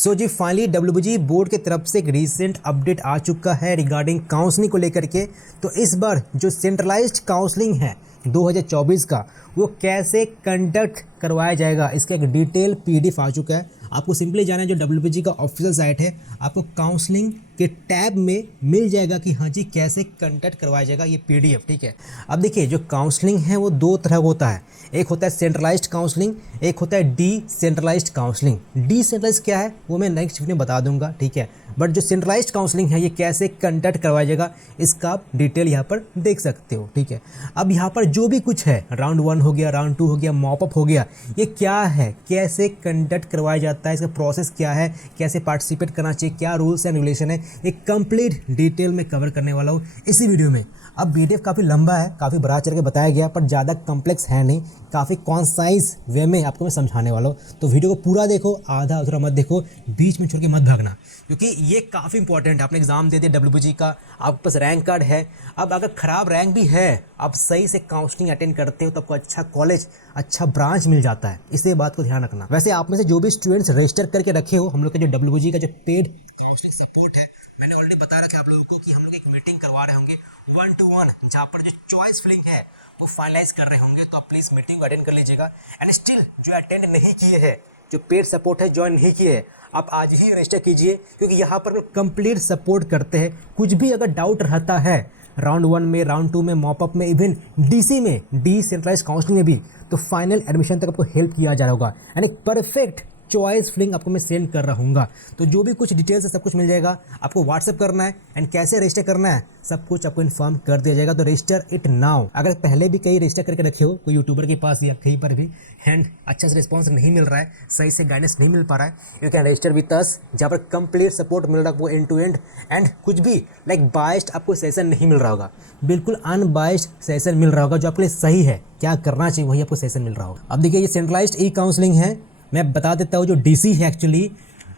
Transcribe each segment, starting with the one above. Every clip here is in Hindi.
सो जी फाइनली डब्ल्यूबीजी बोर्ड की तरफ से एक रीसेंट अपडेट आ चुका है रिगार्डिंग काउंसलिंग को लेकर के। तो इस बार जो सेंट्रलाइज्ड काउंसलिंग है 2024 का वो कैसे कंडक्ट करवाया जाएगा, इसका एक डिटेल पीडीएफ आ चुका है। आपको सिंपली जाना है जो डब्ल्यूबीजी का ऑफिशियल साइट है, आपको काउंसलिंग के टैब में मिल जाएगा कि हाँ जी कैसे कंडक्ट करवाया जाएगा ये पीडीएफ। ठीक है, अब देखिए जो काउंसलिंग है वो दो तरह का होता है, एक होता है सेंट्रलाइज्ड काउंसलिंग, एक होता है डिसेंट्रलाइज्ड काउंसलिंग। डिसेंट्रलाइज्ड क्या है वो मैं नेक्स्ट वीडियो में बता दूंगा, ठीक है। बट जो सेंट्रलाइज्ड काउंसलिंग है ये कैसे कंडक्ट करवाया जाएगा इसका आप डिटेल यहाँ पर देख सकते हो, ठीक है। अब यहाँ पर जो भी कुछ है, राउंड 1 हो गया, राउंड 2 हो गया, मॉपअप हो गया, ये क्या है, कैसे कंडक्ट करवाया जाता है, इसका प्रोसेस क्या है, कैसे पार्टिसिपेट करना चाहिए, क्या रूल्स एंड रेगुलेशन है, ये कंप्लीट डिटेल में कवर करने वाला हूँ इसी वीडियो में। अब पीडीएफ काफ़ी लंबा है, काफ़ी बड़ा चढ़ के बताया गया, पर ज़्यादा कॉम्प्लेक्स है नहीं, काफ़ी कॉन्साइज वे में आपको मैं समझाने वाला हूँ। तो वीडियो को पूरा देखो, आधा अधूरा मत देखो, बीच में छोड़ के मत भागना, क्योंकि ये काफ़ी इंपॉर्टेंट है। आपने एग्जाम दे दिया डब्ल्यूबीजी का, आपके पास रैंक कार्ड है, अब अगर खराब रैंक भी है, आप सही से काउंसलिंग अटेंड करते हो तो आपको अच्छा कॉलेज, अच्छा ब्रांच मिल जाता है, इसे बात को ध्यान रखना। वैसे आप में से जो भी स्टूडेंट्स रजिस्टर करके रखे हो, हम लोग का जो डब्ल्यूबीजी का जो पेड काउंसलिंग सपोर्ट है, मैंने ऑलरेडी बता रखा है आप लोगों को कि हम लोग एक मीटिंग करवा रहे होंगे 1-to-1, जहाँ पर जो चॉइस फिलिंग है वो फाइनलाइज कर रहे होंगे। तो आप प्लीज़ मीटिंग को अटेंड कर लीजिएगा। एंड स्टिल जो अटेंड नहीं किए हैं, जो पेड सपोर्ट है ज्वाइन नहीं किए हैं, आप आज ही रजिस्टर कीजिए, क्योंकि यहाँ पर कंप्लीट सपोर्ट करते हैं। कुछ भी अगर डाउट रहता है राउंड 1 में, राउंड 2 में, मॉपअप में, इवन डीसी में, डिसेंट्रलाइज्ड काउंसलिंग में भी, तो फाइनल एडमिशन तक आपको हेल्प किया जा रहा होगा। यानी परफेक्ट चॉइस फिलिंग आपको मैं सेंड कर रहा हूँगा। तो जो भी कुछ डिटेल्स है सब कुछ मिल जाएगा, आपको व्हाट्सअप करना है एंड कैसे रजिस्टर करना है सब कुछ आपको इन्फॉर्म कर दिया जाएगा। तो रजिस्टर इट नाउ। अगर पहले भी कहीं रजिस्टर करके रखे हो कोई यूट्यूबर के पास या कहीं पर भी एंड अच्छा से रिस्पॉन्स नहीं मिल रहा है, सही से गाइडेंस नहीं मिल पा रहा है, you can register with us, जहाँ पर कंप्लीट सपोर्ट मिल रहा है आपको एंड टू एंड। एंड कुछ भी लाइक बाइस्ड आपको सेशन नहीं मिल रहा होगा, बिल्कुल अनबाइस्ड सेशन मिल रहा होगा, जो आपके लिए सही है, क्या करना चाहिए वही आपको सेशन मिल रहा होगा। अब देखिए ये सेंट्रलाइज्ड ई काउंसलिंग है, मैं बता देता हूँ। जो डीसी है एक्चुअली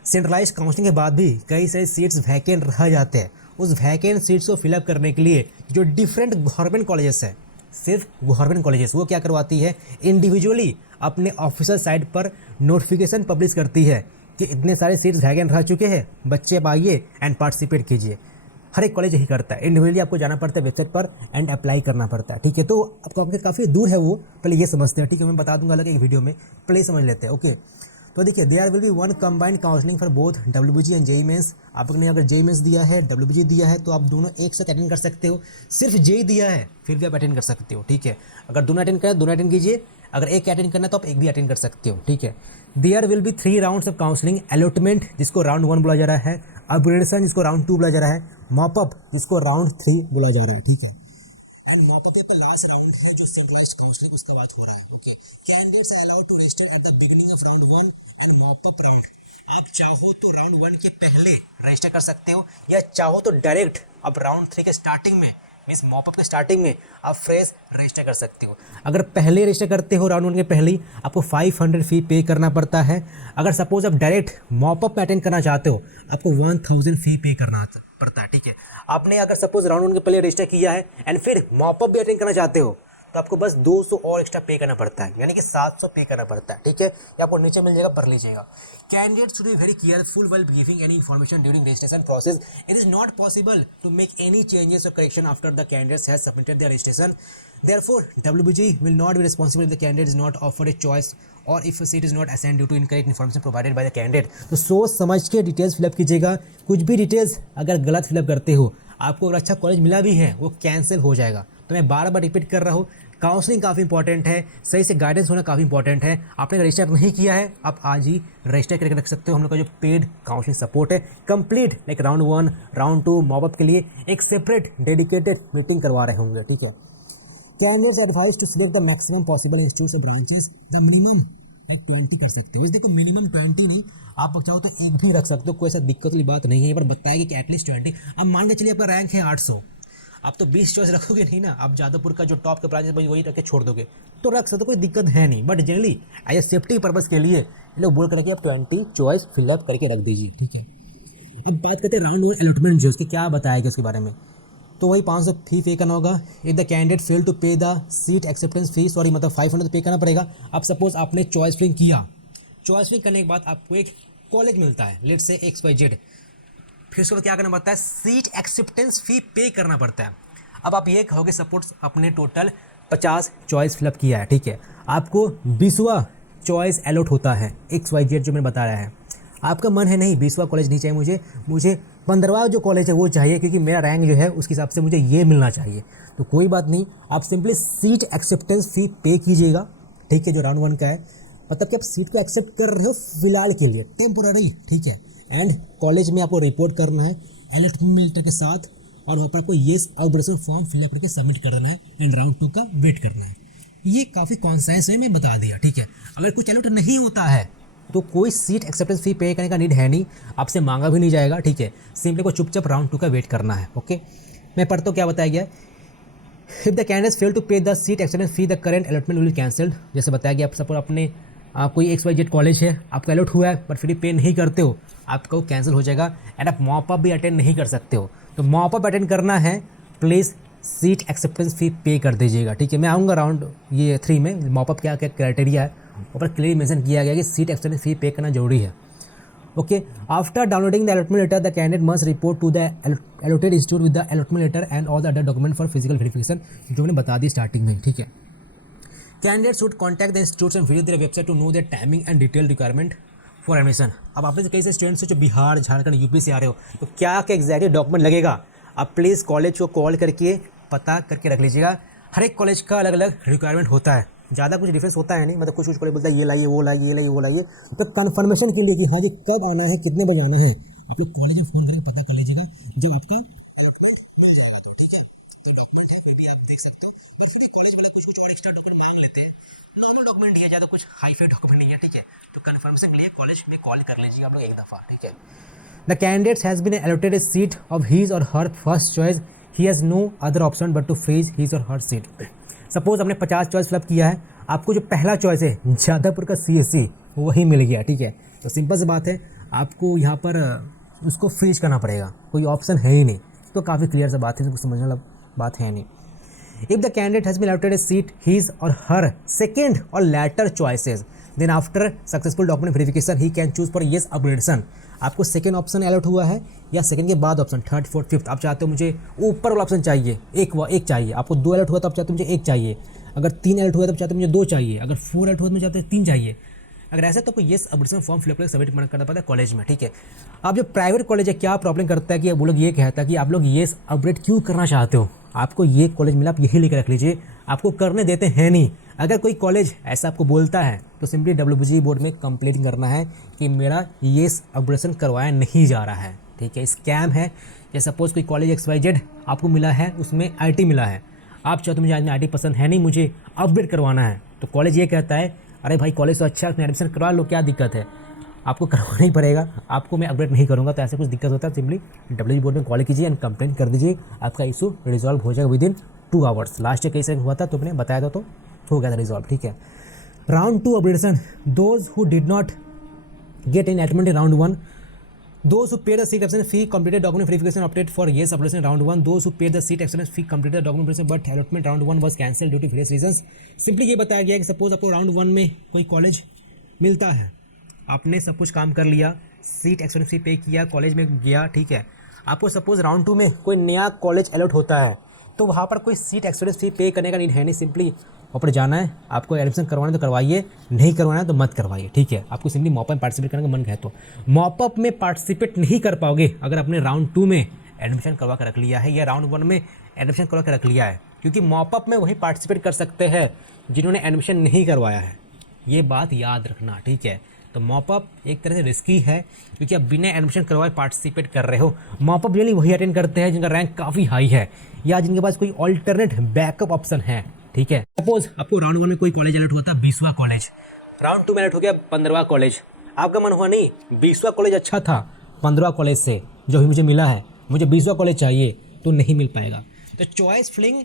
सेंट्रलाइज काउंसलिंग के बाद भी कई सारे सीट्स वैकेंट रह जाते हैं। उस वैकेंट सीट्स को फिलअप करने के लिए जो डिफरेंट गवर्नमेंट कॉलेजेस है, सिर्फ गवर्नमेंट कॉलेजेस, वो क्या करवाती है, इंडिविजुअली अपने ऑफिशियल साइट पर नोटिफिकेशन पब्लिश करती है कि इतने सारे सीट्स वैकेंट रह चुके हैं, बच्चे अब आइए एंड पार्टिसिपेट कीजिए। हर एक कॉलेज यही करता है, इंडिविजुअली आपको जाना पड़ता है वेबसाइट पर एंड अप्लाई करना पड़ता है, ठीक है। तो आपको काफ़ी दूर है वो, पहले ये समझते हैं, ठीक है। मैं बता दूंगा अलग एक वीडियो में, पहले समझ लेते हैं, ओके। तो देखिए there will be one combined counselling for both WBG and JEE mains. आपने अगर जेई मेंस दिया है, डब्ल्यूबीजी दिया है, तो आप दोनों एक साथ अटेंड कर सकते हो। सिर्फ जेई दिया है फिर भी आप अटेंड कर सकते हो, ठीक है। अगर दोनों अटेंड करें दोनों अटेंड कीजिए, अगर एक अटेंड करना है तो आप एक भी अटेंड कर सकते हो, ठीक है। There will be 3 rounds of counselling, allotment जिसको राउंड 1 बोला जा रहा है, अपग्रेडेशन जिसको राउंड 2 बोला जा रहा है, मॉपअप जिसको राउंड 3 बोला जा रहा है, ठीक है। एंड मॉपअप पर लास्ट राउंड है जो सेंट्रलाइज्ड काउंसलिंग उसका बात हो रहा है, okay. Candidates are allowed to register at the beginning of round 1 and mop up round. आप चाहो तो राउंड 1 के पहले रजिस्टर कर सकते हो, या चाहो तो डायरेक्ट अब राउंड 3 के स्टार्टिंग में, मीन्स मॉपअप के स्टार्टिंग में आप फ्रेश रजिस्टर कर सकते हो। अगर पहले रजिस्टर करते हो राउंड 1 के पहले ही, आपको 500 फी पे करना पड़ता है। अगर सपोज आप डायरेक्ट मॉपअप में अटेंड करना चाहते हो, आपको 1000 फी पे करना पड़ता है, ठीक है। आपने अगर सपोज राउंड 1 के पहले रजिस्टर किया है एंड फिर मॉपअप भी अटेंड करना चाहते हो, तो आपको बस 200 और एक्स्ट्रा पे करना पड़ता है, यानी कि 700 पे करना पड़ता है, ठीक है। ये आपको नीचे मिल जाएगा, पढ़ लीजिएगा। Candidates should be very careful while giving any information during registration process. It is not possible to make any changes or correction after the candidates has submitted their registration. Therefore, WBG will not be responsible if the candidate is not offered a choice or if a seat is not assigned due to incorrect information provided by the candidate। तो सोच समझ के डिटेल्स फिलअप कीजिएगा। कुछ भी डिटेल्स अगर गलत फिलअप करते हो, आपको अगर अच्छा कॉलेज मिला भी है वो कैंसिल हो जाएगा। तो मैं बार बार रिपीट कर रहा हूँ, काउंसलिंग काफ़ी इंपॉर्टेंट है, सही से गाइडेंस होना काफ़ी इंपॉर्टेंट है। आपने रजिस्टर नहीं किया है, आप आज ही रजिस्टर करके रख सकते हो। हम लोग का जो पेड काउंसलिंग सपोर्ट है complete, like round 1, round 2, mop up के लिए एक सेपरेट डेडिकेटेड मीटिंग करवा रहे होंगे, ठीक है। Candidates are advised to select the maximum possible institutes or branches. The minimum like 20 कर सकते हो। देखो मिनिमम 20 नहीं, आप चाहो तो एक भी रख सकते हो, कोई ऐसा दिक्कत वाली बात नहीं है। ये पर बताएगी कि एटलीस्ट 20। अब मान के चलिए आपका रैंक है 800, आप तो 20 चॉइस रखोगे नहीं ना, आप जादवपुर का जो टॉप के ब्रांच है वही रख के छोड़ दोगे, तो रख सकते, कोई दिक्कत है नहीं। But generally as a safety purpose के लिए ये लोग बोल कर आप 20 चॉइस फिलअप करके रख दीजिए, ठीक है। अब बात करते हैं राउंड 1 अलॉटमेंट, जो उसके क्या बताएगा उसके बारे में। तो वही 500 फी पे करना होगा। If the candidate fail to pay the seat acceptance fee, sorry मतलब 500 पे करना पड़ेगा। अब सपोज आपने चॉइस फिलिंग किया, चॉइस फिलिंग करने के बाद आपको एक कॉलेज मिलता है, लेट्स से XYZ, फिर उसके बाद क्या करना पड़ता है, सीट एक्सेप्टेंस फ़ी पे करना पड़ता है। अब आप ये कहोगे सपोज अपने टोटल 50 चॉइस फिलअप किया है, ठीक है, आपको 20वां चॉइस अलॉट होता है XYZ जो मैंने बताया है। आपका मन है नहीं 20वां कॉलेज नहीं चाहिए मुझे 15वां जो कॉलेज है वो चाहिए, क्योंकि मेरा रैंक जो है उसके हिसाब से मुझे ये मिलना चाहिए। तो कोई बात नहीं, आप सिंपली सीट एक्सेप्टेंस फ़ी पे कीजिएगा, ठीक है, जो राउंड 1 का है। मतलब कि आप सीट को एक्सेप्ट कर रहे हो फिलहाल के लिए, टेम्पोररी, ठीक है। एंड कॉलेज में आपको रिपोर्ट करना है अलॉटमेंट लेटर के साथ, और वहाँ पर आपको येस अपग्रेडेशन फॉर्म फिलअप करके सबमिट कर देना है एंड राउंड 2 का वेट करना है। ये काफ़ी कॉन्साइज है, मैं बता दिया, ठीक है। अगर कुछ अलॉट नहीं होता है तो कोई सीट एक्सेप्टेंस फ़ी पे करने का नीड है नहीं, आपसे मांगा भी नहीं जाएगा, ठीक है। सिंपली को चुपचाप राउंड 2 का वेट करना है, ओके। मैं पढ़ता हूँ क्या बताया गया। If the candidates fail to pay the seat acceptance fee the current allotment will be cancelled. जैसे बताया गया, आप सपोज अपने कोई XYZ कॉलेज है, आपका अलॉट हुआ है बट फिर भी पे नहीं करते हो, आपका वो कैंसिल हो जाएगा एंड आप मॉप अप भी अटेंड नहीं कर सकते हो। तो मॉप अप अटेंड करना है, प्लीज़ सीट एक्सेप्टेंस फ़ी पे कर दीजिएगा, ठीक है। मैं आऊँगा राउंड ये 3 में, मॉप अप क्या क्या क्राइटेरिया है ऊपर क्लियर मेंशन किया गया कि सीट एक्सेप्टेंस फ़ी पे करना जरूरी है, okay. After downloading the allotment letter the candidate must report to the allotted institute with the allotment letter and all the other document for physical verification, जो मैंने बता दी स्टार्टिंग में, ठीक है। Candidate should contact the institutes and visit their website to know their timing and detail requirement for admission. अब आप में से कई से स्टूडेंट्स जो बिहार, झारखंड, यूपी से आ रहे हो, तो क्या क्या एग्जैक्टली डॉक्यूमेंट लगेगा, आप प्लीज़ कॉलेज को कॉल करके पता करके रख लीजिएगा। हर एक कॉलेज का अलग अलग रिक्वायरमेंट होता है, ज़्यादा कुछ डिफरेंस होता है नहीं। मतलब कुछ कॉलेज बोलता है ये लाइए, वो लाइए, ये लाइए, वो लाइए। तो कन्फर्मेशन के लिए कि हाँ जी कब आना है, कितने बजे आना है, आप लोग कॉलेज में फ़ोन करके पता कर लीजिएगा जब आपका डॉक्यूमेंट मिल जाएगा, तो ठीक है। तो डॉक्यूमेंट है भी आप देख सकते हैं, और फिर भी कॉलेज वाला कुछ और एक्स्ट्रा डॉक्यूमेंट मांग लेते हैं। नॉर्मल डॉक्यूमेंट ही है, ज़्यादा कुछ हाई फाई डॉक्यूमेंट नहीं है, ठीक है। तो कन्फर्मेशन के लिए कॉलेज में कॉल कर लीजिएगा आप लोग एक दफ़ा, ठीक है। The candidate has been allotted a seat of his or her first choice, he has no other option but to freeze his or her seat. Suppose हमने 50 चॉइस फिलअप किया है, आपको जो पहला चॉइस है जादवपुर का CSC वही मिल गया, ठीक है। तो सिंपल सी बात है, आपको यहाँ पर उसको फ्रीज करना पड़ेगा, कोई ऑप्शन है ही नहीं। तो काफ़ी क्लियर सा बात है, कुछ समझने वाला बात है नहीं। If the candidate has been allotted a seat, his or her second or latter choices, then after successful document verification, he can choose for yes upgradation। आपको सेकेंड ऑप्शन अलॉट हुआ है या सेकेंड के बाद ऑप्शन, थर्ड, फोर्थ, फिफ्थ, आप चाहते हो मुझे ऊपर वाला ऑप्शन चाहिए, एक चाहिए। आपको 2 अलॉट हुआ तो आप चाहते हो मुझे 1 चाहिए, अगर 3 अलॉट हुआ तो आप चाहते हो मुझे 2 चाहिए, अगर 4 अलॉट हुआ तो मुझे चाहते हो 3 चाहिए। अगर ऐसा तो आपको येस अपग्रेडेशन फॉर्म फिलअप करके सबमिट करना पड़ता है कॉलेज में, ठीक है। अब जो प्राइवेट कॉलेज है क्या प्रॉब्लम करता है कि वो लोग ये कहता है कि आप लोग येस अपग्रेड क्यों करना चाहते हो, आपको ये कॉलेज मिला, आप यही लेकर रख लीजिए, आपको करने देते हैं नहीं। अगर कोई कॉलेज ऐसा आपको बोलता है तो सिंपली WBG बोर्ड में कंप्लेंट करना है कि मेरा येस अपग्रेडेशन करवाया नहीं जा रहा है, ठीक है। स्कैम है। जैसे सपोज कोई कॉलेज XYZ आपको मिला है, उसमें IT मिला है, आप चाहो तो मुझे आज में IT पसंद है नहीं, मुझे अपग्रेड करवाना है, तो कॉलेज ये कहता है अरे भाई कॉलेज तो अच्छा है, उसमें एडमिशन करवा लो, क्या दिक्कत है, आपको करवाना ही पड़ेगा, आपको मैं अपग्रेड नहीं करूँगा। तो ऐसे कुछ दिक्कत होता है, सिंपली WBG बोर्ड में कॉल कीजिए एंड कंप्लेंट कर दीजिए, आपका इशू रिजॉल्व हो जाएगा विदिन 2 आवर्स। लास्ट ईयर कैसे हुआ था तो मैंने बताया था, तो हो गया था रिजॉल्व, ठीक है। Round 2 upgradation, those who did not get in admit in round 1, those who paid the seat acceptance fee completed document verification opted for yes upgradation in round 1, those who paid the seat acceptance fee completed the document verification but allotment round 1 was cancelled due to various reasons। Simply ये बताया गया कि सपोज आपको राउंड 1 में कोई कॉलेज मिलता है, आपने सब कुछ काम कर लिया, सीट एक्सेप्टेंस फी पे किया, कॉलेज में गया, ठीक है। आपको सपोज राउंड 2 में कोई नया कॉलेज अलॉट होता है, तो वहाँ पर कोई सीट एक्सेप्टेंस फी पे करने का नीड है नहीं, सिंपली वहाँ पर जाना है, आपको एडमिशन करवाना है तो करवाइए, नहीं करवाना है तो मत करवाइए, ठीक है। आपको सिंपली मॉपअप में पार्टिसिपेट करने का मन है तो मॉपअप में पार्टिसिपेट नहीं कर पाओगे अगर आपने राउंड 2 में एडमिशन करवा कर रख लिया है या राउंड 1 में एडमिशन करवा कर रख लिया है, क्योंकि मॉपअप में वही पार्टिसिपेट कर सकते हैं जिन्होंने एडमिशन नहीं करवाया है, ये बात याद रखना, ठीक है। तो मॉपअप एक तरह से रिस्की है, क्योंकि आप बिना एडमिशन करवाए पार्टिसिपेट कर रहे हो। मॉपअप जनरली वही अटेंड करते हैं जिनका रैंक काफ़ी हाई है या जिनके पास कोई ऑल्टरनेट बैकअप ऑप्शन है, ठीक है। सपोज आपको राउंड 1 में कोई कॉलेज अलॉट हुआ था 20वां कॉलेज, राउंड 2 में अलॉट हो गया 15वां कॉलेज, आपका मन हुआ नहीं 20वां कॉलेज अच्छा था 15वां कॉलेज से जो भी मुझे मिला है, मुझे 20वां कॉलेज चाहिए, तो नहीं मिल पाएगा। तो चॉइस फिलिंग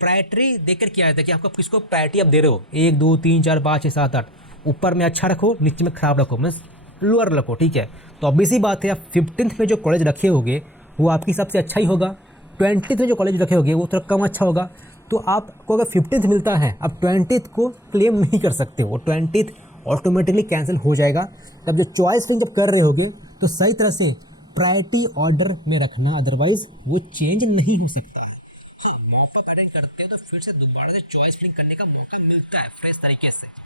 प्रायोरिटी देकर क्या आता है कि आपको किसको प्रायोरिटी आप दे रहे हो, 1 2 3 4 5 6 7 8, ऊपर में अच्छा रखो, नीचे में खराब रखो, मीन्स लोअर रखो, ठीक है। तो ऑब्वियस सी बात है आप 15th में जो कॉलेज रखे होगे वो आपके हिसाब से अच्छा ही होगा, 20th में जो कॉलेज रखे होगे वो थोड़ा कम अच्छा होगा। तो आपको अगर 15th मिलता है, आप 20th को क्लेम नहीं कर सकते हो, 20th ऑटोमेटिकली कैंसिल हो जाएगा। तब जो चॉइस फिलिंग जब कर रहे होगे तो सही तरह से प्रायोरिटी ऑर्डर में रखना, अदरवाइज वो चेंज नहीं हो सकता है। हाँ, मॉपअप अटेंड करते हैं तो फिर से दोबारा से चॉइस फिलिंग करने का मौका मिलता है फ्रेश तरीके से।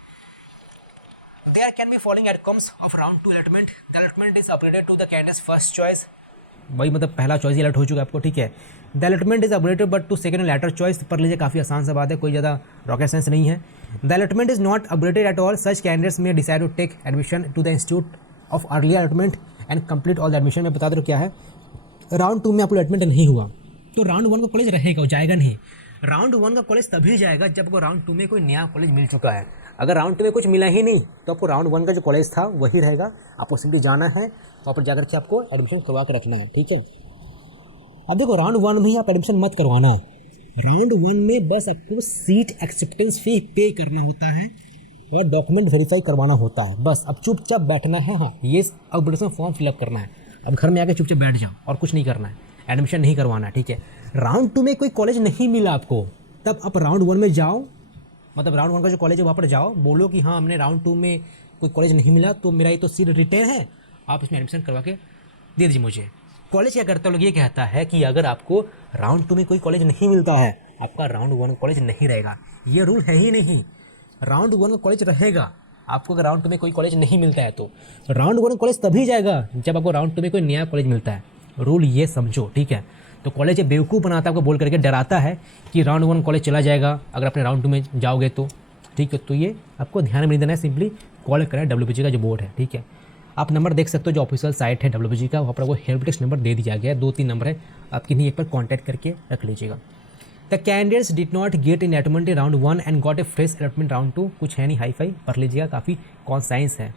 There can be following outcomes of round 2 allotment. The allotment is upgraded to the candidate's first choice. भाई मतलब पहला चॉइस ही अलर्ट हो चुका है आपको, ठीक है। The allotment is upgraded but to second letter choice, पढ़ लीजिए, काफ़ी आसान सा बात है, कोई ज़्यादा रॉकेट साइंस नहीं है। The allotment is not upgraded at all, such candidates may decide to take admission to the institute of early allotment and complete all the admission. मैं बता दो क्या है, राउंड 2 में आपको अलॉटमेंट नहीं हुआ तो राउंड 1 का कॉलेज रहेगा, वो जाएगा नहीं। राउंड 1 का कॉलेज तभी जाएगा जब आपको राउंड 2 में कोई नया कॉलेज मिल चुका है। अगर राउंड 2 में कुछ मिला ही नहीं तो आपको राउंड 1 का जो कॉलेज था वही रहेगा, आपको सिंपली जाना है वहाँ पर जाकर के आपको एडमिशन करवा के रखना है, ठीक है। अब देखो राउंड 1 में ही आप एडमिशन मत करवाना, राउंड 1 में बस आपको सीट एक्सेप्टेंस फी पे करना होता है और डॉक्यूमेंट वेरीफाई करवाना होता है, बस। अब चुपचाप बैठना है, हाँ ये अपग्रेडेशन फॉर्म फिलअप करना है, अब घर में आके चुपचाप बैठ जाओ और कुछ नहीं करना है, एडमिशन नहीं करवाना है, ठीक है। राउंड 2 में कोई कॉलेज नहीं मिला आपको, तब आप राउंड 1 में जाओ, मतलब राउंड 1 का जो कॉलेज है वहाँ पर जाओ, बोलो कि हाँ हमने राउंड 2 में कोई कॉलेज नहीं मिला तो मेरा ये तो सीट रिटेन है, आप इसमें एडमिशन करवा के दे दीजिए मुझे। कॉलेज क्या करता है, लोग ये कहता है कि अगर आपको राउंड 2 में कोई कॉलेज नहीं मिलता है, आपका राउंड 1 कॉलेज नहीं रहेगा, ये रूल है ही नहीं। राउंड 1 का कॉलेज रहेगा, आपको अगर राउंड 2 में कोई कॉलेज नहीं मिलता है तो राउंड 1 कॉलेज तभी जाएगा जब आपको राउंड 2 में कोई नया कॉलेज मिलता है, रूल ये समझो, ठीक है। तो कॉलेज ये बेवकूफ़ बनाता है, आपको बोल करके डराता है कि राउंड 1 कॉलेज चला जाएगा अगर अपने राउंड 2 में जाओगे तो, ठीक है। तो ये आपको ध्यान में नहीं देना है, सिंपली कॉल करें WBG का जो बोर्ड है, ठीक है। आप नंबर देख सकते हो, जो ऑफिशियल साइट है WBG का, वहाँ पर आपको हेल्प डेस्क नंबर दे दिया गया है, 2-3 नंबर है, आप किन्हीं एक पर कॉन्टैक्ट करके रख लीजिएगा। The candidates did not get in allotment in round 1 and got a fresh allotment round 2, कुछ है नहीं हाई फाई, पढ़ लीजिएगा, काफ़ी कॉन्साइंस है,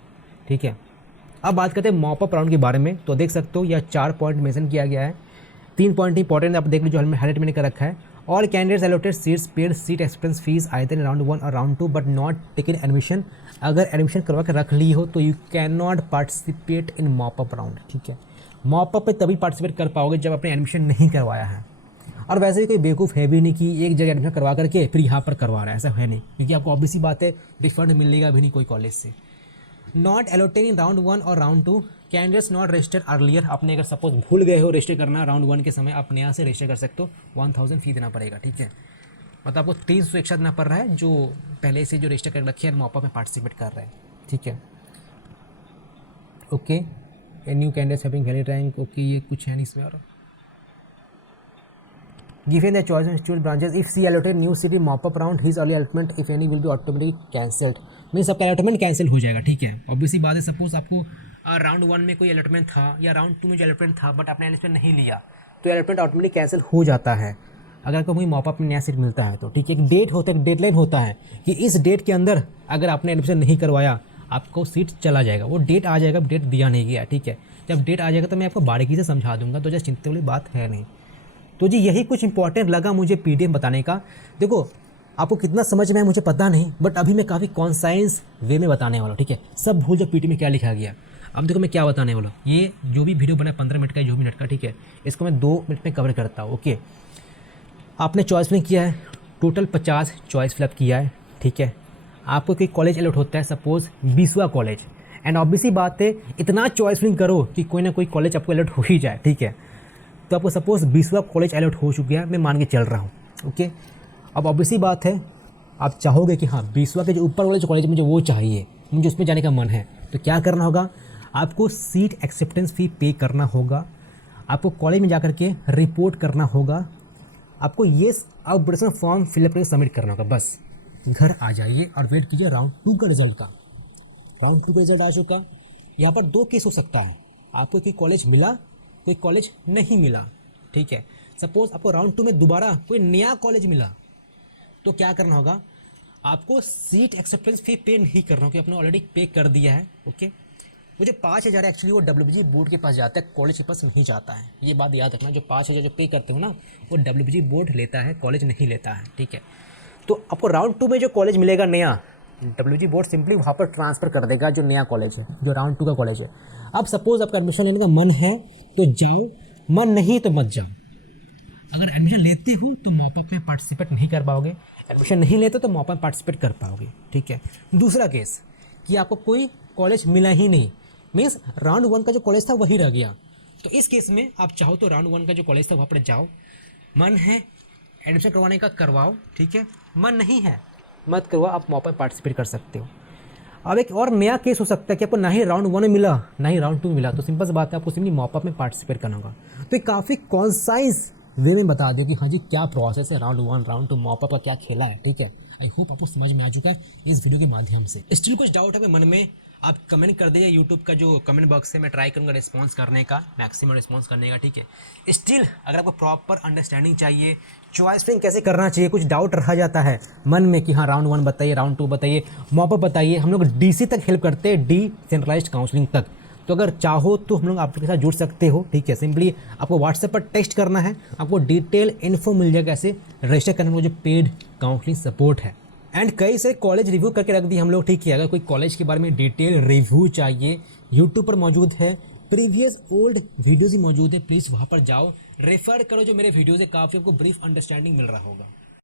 ठीक है। अब बात करते हैं मॉपअप राउंड के बारे में, तो देख सकते हो यह 4 पॉइंट मेंशन किया गया है, 3 पॉइंट इंपॉर्टेंट आप देख लीजिए, जो हाईलाइट मैंने कर रखा है। All candidates allotted seats paid seat expense fees either in round 1 और round 2 but not taken admission, अगर एडमिशन करवा के रख ली हो तो you can not participate in mop up round, ठीक है। मॉपअप पे तभी पार्टिसिपेट कर पाओगे जब आपने एडमिशन नहीं करवाया है, और वैसे भी कोई बेवकूफ़ है भी नहीं कि एक जगह एडमिशन करवा करके फिर यहाँ पर करवा रहा है, ऐसा है नहीं, क्योंकि आपको ऑब्वियसली बात है रिफंड मिलेगा भी नहीं कोई कॉलेज से। नॉट अलॉटेड इन राउंड 1 और round 2, candidates not registered earlier, आपने अगर सपोज भूल गए हो रजिस्टर करना राउंड 1 के समय, आप नया से रजिस्टर कर सकते हो, 1000 फी देना पड़ेगा, ठीक है। मतलब आपको 300 एक्स्ट्रा देना पड़ रहा है जो पहले से जो रजिस्टर कर रखे हैं मॉपअप में पार्टिसिपेट कर रहे हैं, ठीक है। Okay, new candidates having valid rank, okay ये कुछ है नहीं इसमें। और given the choice of institute branches if C allotted new city mop-up round his early allotment if any will be automatically cancelled, means आपका अलॉटमेंट कैंसिल हो जाएगा, ठीक है। ऑब्वियसली बात है, सपोज आपको राउंड 1 में कोई अलॉटमेंट था या राउंड 2 में जो अलॉटमेंट था बट आपने एडमिशन नहीं लिया तो अलॉटमेंट ऑटोमेटिकली कैंसिल हो जाता है अगर आपको कोई मॉपअप में नया सीट मिलता है तो, ठीक है। एक डेट होता है, एक डेडलाइन होता है कि इस डेट के अंदर अगर आपने एडमिशन नहीं करवाया आपको सीट चला जाएगा, वो डेट आ जाएगा, डेट दिया नहीं गया, ठीक है। जब डेट आ जाएगा तो मैं आपको बारीकी से समझा दूंगा, तो जैसे चिंता वाली बात है नहीं। तो जी यही कुछ इंपॉर्टेंट लगा मुझे PDF बताने का। देखो आपको कितना समझ में है मुझे पता नहीं, बट अभी मैं काफ़ी कॉन्साइंस वे में बताने वाला हूँ, ठीक है। सब भूल जो PDF में क्या लिखा गया। अब देखो मैं क्या बताने वाला हूँ, ये जो भी वीडियो बना 15 मिनट का, जो मिनट का, ठीक है, इसको मैं 2 मिनट में कवर करता हूँ, ओके। आपने चॉइस फिलिंग किया है, टोटल 50 चॉइस फिलअप किया है, ठीक है। आपको कोई कॉलेज अलॉट होता है, सपोज 20वां कॉलेज, एंड ऑब्वियसली बात है इतना चॉइस फिलिंग करो कि कोई ना कोई कॉलेज आपको अलॉट हो ही जाए, ठीक है। तो आपको सपोज 20वां कॉलेज अलॉट हो चुका है, मैं मान के चल रहा हूँ, ओके। अब ऑब्वियसली बात है आप चाहोगे कि हाँ 20वां के जो ऊपर वाले जो कॉलेज मुझे वो चाहिए, मुझे उसमें जाने का मन है, तो क्या करना होगा, आपको सीट एक्सेप्टेंस फ़ी पे करना होगा, आपको कॉलेज में जाकर के रिपोर्ट करना होगा, आपको ये अपग्रेडेशन फॉर्म फिलअप करके सबमिट करना होगा, बस। घर आ जाइए और वेट कीजिए राउंड 2 का रिजल्ट का। राउंड 2 का रिजल्ट आ चुका, यहाँ पर 2 केस हो सकता है, आपको कोई कॉलेज मिला, कोई कॉलेज नहीं मिला, ठीक है। सपोज आपको राउंड 2 में दोबारा कोई नया कॉलेज मिला तो क्या करना होगा, आपको सीट एक्सेप्टेंस फी पे नहीं करना होगा, आपने ऑलरेडी पे कर दिया है, ओके। वो जो 5000 एक्चुअली वो WBG बोर्ड के पास जाता है, कॉलेज के पास नहीं जाता है, ये बात याद रखना। जो 5000 जो पे करते हो ना वो WBG बोर्ड लेता है, कॉलेज नहीं लेता है, ठीक है। तो आपको राउंड 2 में जो कॉलेज मिलेगा नया, WBG बोर्ड सिंपली वहाँ पर ट्रांसफ़र कर देगा जो नया कॉलेज है, जो राउंड 2 का कॉलेज है। अब सपोज आपका एडमिशन लेने का मन है तो जाओ, मन नहीं तो मत जाओ। अगर एडमिशन लेते हो तो मॉपअप में पार्टिसिपेट नहीं कर पाओगे, एडमिशन नहीं लेते तो मॉपअप में पार्टिसिपेट कर पाओगे, ठीक है। दूसरा केस, कि आपको कोई कॉलेज मिला ही नहीं, मीन्स राउंड 1 का जो कॉलेज था वही रह गया। तो इस केस में आप चाहो तो राउंड 1 का जो कॉलेज था वहाँ पर जाओ, मन है एडमिशन करवाने का करवाओ, ठीक है, मन नहीं है मत करवाओ, आप मॉप में पार्टिसिपेट कर सकते हो। अब एक और नया केस हो सकता है कि आपको ना ही राउंड 1 में मिला ना ही राउंड 2 में मिला, तो सिंपल सी बात है आपको सिंपली मॉप अप में पार्टिसिपेट करना होगा। तो ये काफ़ी कॉन्साइज वे में बता दियो कि हाँ जी क्या प्रोसेस है, राउंड 1 राउंड 2 मॉप अप का क्या खेला है, ठीक है। आई होप आपको समझ में आ चुका है इस वीडियो के माध्यम से। स्टिल कुछ डाउट है आपके मन में, आप कमेंट कर दीजिए, यूट्यूब का जो कमेंट बॉक्स है मैं ट्राई करूँगा रिस्पॉन्स करने का, मैक्सिमम रिस्पॉन्स करने का, ठीक है। स्टिल अगर आपको प्रॉपर अंडरस्टैंडिंग चाहिए, चॉइस फिलिंग कैसे करना चाहिए, कुछ डाउट रह जाता है मन में कि हाँ राउंड 1 बताइए, राउंड 2 बताइए, मॉप अप बताइए, हम लोग डीसी तक हेल्प करते हैं, डिसेंट्रलाइज्ड काउंसलिंग तक। तो अगर चाहो तो हम लोग आपके साथ जुड़ सकते हो, ठीक है। सिंपली आपको व्हाट्सएप पर टेक्स्ट करना है, आपको डिटेल इन्फो मिल जाएगा कैसे रजिस्टर करने में जो पेड काउंसलिंग सपोर्ट है। एंड कई सारे कॉलेज रिव्यू करके रख दिए हम लोग, ठीक है। अगर कोई कॉलेज के बारे में डिटेल रिव्यू चाहिए, यूट्यूब पर मौजूद है, प्रीवियस ओल्ड वीडियोज़ ही मौजूद है, प्लीज़ वहाँ पर जाओ, रेफर करो जो मेरे वीडियोज़ है, काफ़ी आपको ब्रीफ अंडरस्टैंडिंग मिल रहा होगा।